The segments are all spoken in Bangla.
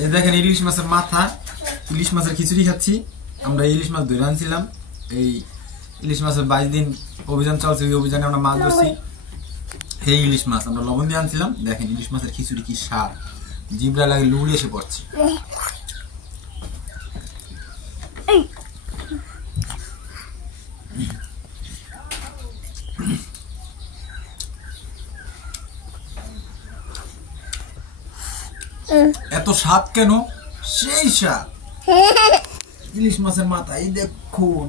এই দেখেন ইলিশ মাছের মাথা, ইলিশ মাছের খিচুড়ি খাচ্ছি। আমরা ইলিশ মাছ ধরে আনছিলাম, এই ইলিশ মাছের 22 দিন অভিযান চলছে, ওই অভিযানে আমরা মাছ ধরছি। এই ইলিশ মাছ আমরা লবণ দিয়ে আনছিলাম। দেখেন ইলিশ মাছের খিচুড়ি কি স্বাদ, জিভটা লাগে লুড়ি এসে পড়ছে। এত স্বাদ কেন? সেই স্বাদ ইলিশ মাছের মাথা। এই দেখুন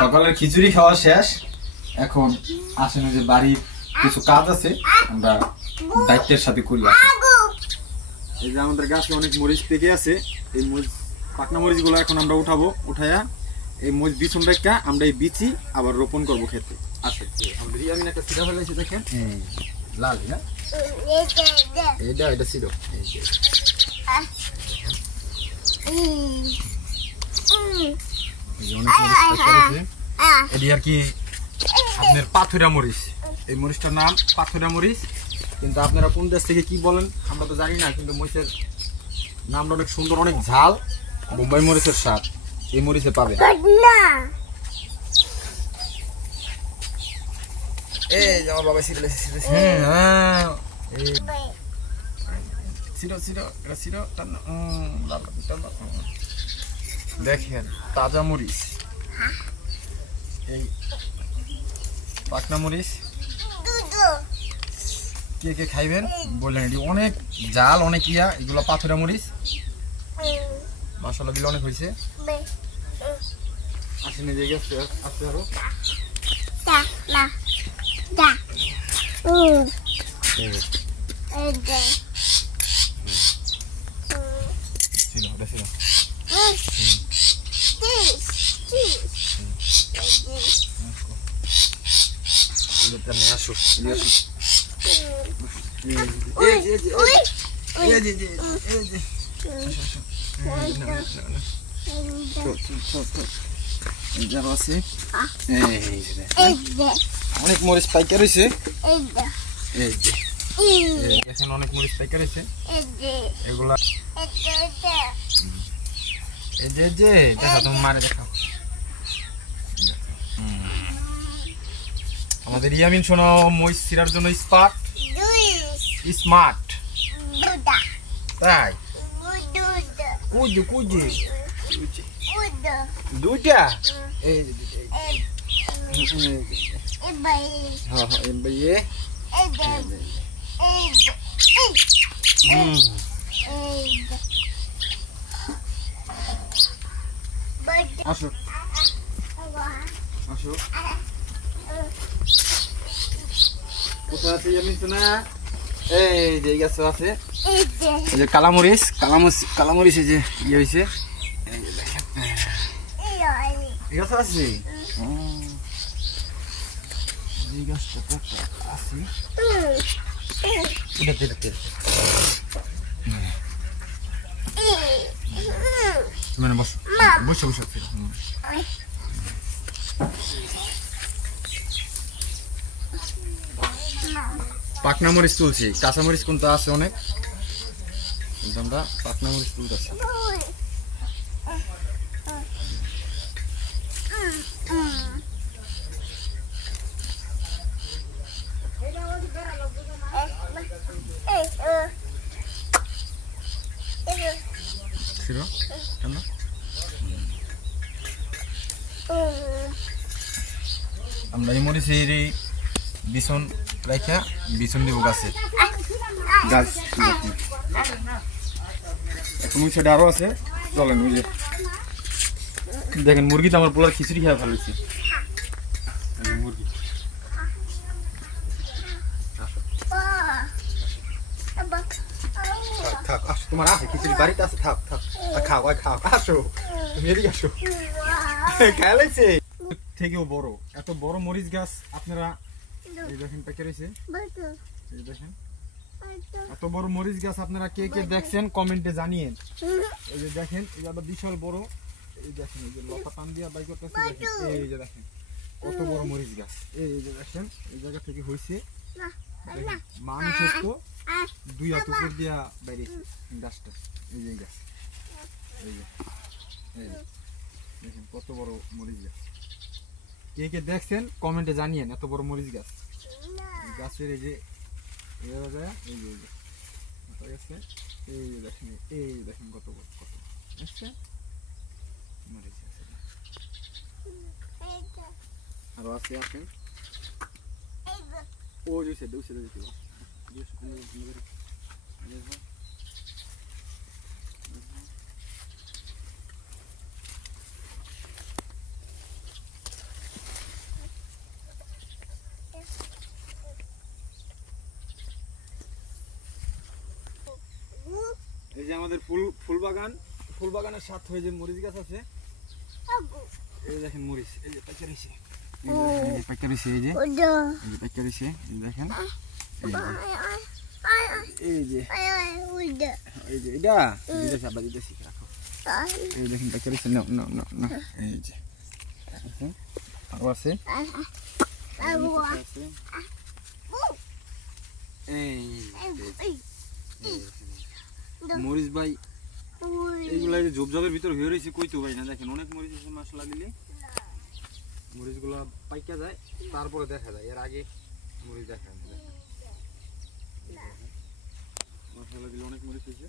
সকালের খিচুড়ি খাওয়া শেষ। এখন আসেন যে বাড়ির কিছু কাজ আছে, আমরা দায়িত্বের সাথে করি। এই যে আমাদের গাছে অনেক মরিচ পেকে আছে, এই মরিচ পাকনা মরিচ গুলো এখন আমরা উঠাবো। উঠাইয়া এই মরিচ বিছন রেখা আমরা এই বিচি আবার রোপণ করবো ক্ষেতে। আসে আমাদের ইয়ামিন একটা সিরা ফেলেছে, দেখেন লাল না এটা, এটা ছিল এটি আর কি আপনার পাথুরা মরিচ। এই মরিচটার নাম পাথুরা মরিচ, কিন্তু আপনারা কোন দেশ থেকে কি বলেন আমরা তো জানি না, কিন্তু মরিচের নামটা অনেক সুন্দর, অনেক ঝাল, বোম্বাই মরিচের স্বাদ এই মরিচে পাবে। এই আমার বাবা সিরিয়াল দেখেন তাজা মরিচ, এই পাকনা মরিচ কে কে খাইবেন বললেন। এটি অনেক জাল, অনেক ইয়া, এগুলো পাথুরা মরিচ, মশলা দিলে অনেক হয়েছে। আসেন এই জায়গায় আসতে আরো অনেক মরিচ পাইকার হয়েছে, অনেক মরিচ পাইকার হয়েছে এগুলা। এই যে দেখা তুমি মারে দেখাও। আমাদের ইয়ামিন শোনো মরিচ ছিঁড়ার জন্য স্মার্ট, তাই কুজু কুজু দুইটা আসো আসো, কোথায় আছে ইয়ামিন শোনা? এই যে গাছ আছে, এই যে কালামরিচ, কালামরিচ এই যে ইয়ে হয়েছে, এই যে দেখেন এই গাছ আছে, এই গাছটা আছে মানে বসো বসো বসো। পাকনা মরিচ তুলছি, কাঁচা মরিচ কিন্তু আছে অনেক, কিন্তু আমরা পাকনা মরিচ তুলতেছি। আমরা এই মরিচের বিছন রাখা বিছন দিব গাছে, গাছ এখন ওই সাইডে আরো আছে, চলেন। ওই যে দেখেন মুরগি তো আমার পোলার খিচুড়ি খেয়ে ফেলেছি। মুরগি থাক আসো, তোমার আছে খিচুড়ি বাড়িতে আছে, থাক থাক খাও খাও, আসো তুমি এদিকে আসো। খেলাইছে থেকেও বড়, এত বড় মরিচ গাছ আপনারা এই দেখেন পেকে রয়েছে, এই দেখেন এত বড় মরিচ গাছ আপনারা কে কে দেখছেন কমেন্টে জানিয়েন। এই যে দেখেন এই যে আবার বিশাল বড়, এই দেখেন এই যে লতা টান দিয়া বাই করতেছে, এই যে দেখেন কত বড় মরিচ গাছ, এই যে দেখেন এই জায়গা থেকে হয়েছে মানুষের তো 2 হাত উপর দিয়া বেরিয়েছে গাছটা, এই যে গাছ, এই যে দেখেন কত বড় মরিচ গাছ, কে কে দেখছেন কমেন্টে জানিয়েন। এত বড় মরিচ গাছ গাছের এই যে এই যে দেখেন, এই দেখেন কত বড়, কত বুঝছে মরিচ আছে আরো আছে আছে ও জুসে দুসে দিতে এই যে আমাদের ফুল বাগানের সাথে হয়ে যে মরিচ গাছ আছে, এই দেখেন মরিচ এই যে পাইকা রয়েছে, এই যে পাইকা রয়েছে, এই দেখেন এই যে এটা দিতেছি আবার দিতেছি, রাখো এই দেখেন পাইকা রয়েছে, না না না না এই যে আরো আছে মরিচ ভাই এইগুলা ঝোপঝাপের ভিতর হয়ে রয়েছে, কইতো ভাই না দেখেন অনেক মরিচ আছে, মশলা দিলে মরিচ গুলা পাইকা যায়, তারপরে দেখা যায়, এর আগে মরিচ দেখা যায় না, মশলা দিলে অনেক মরিচ হয়েছে।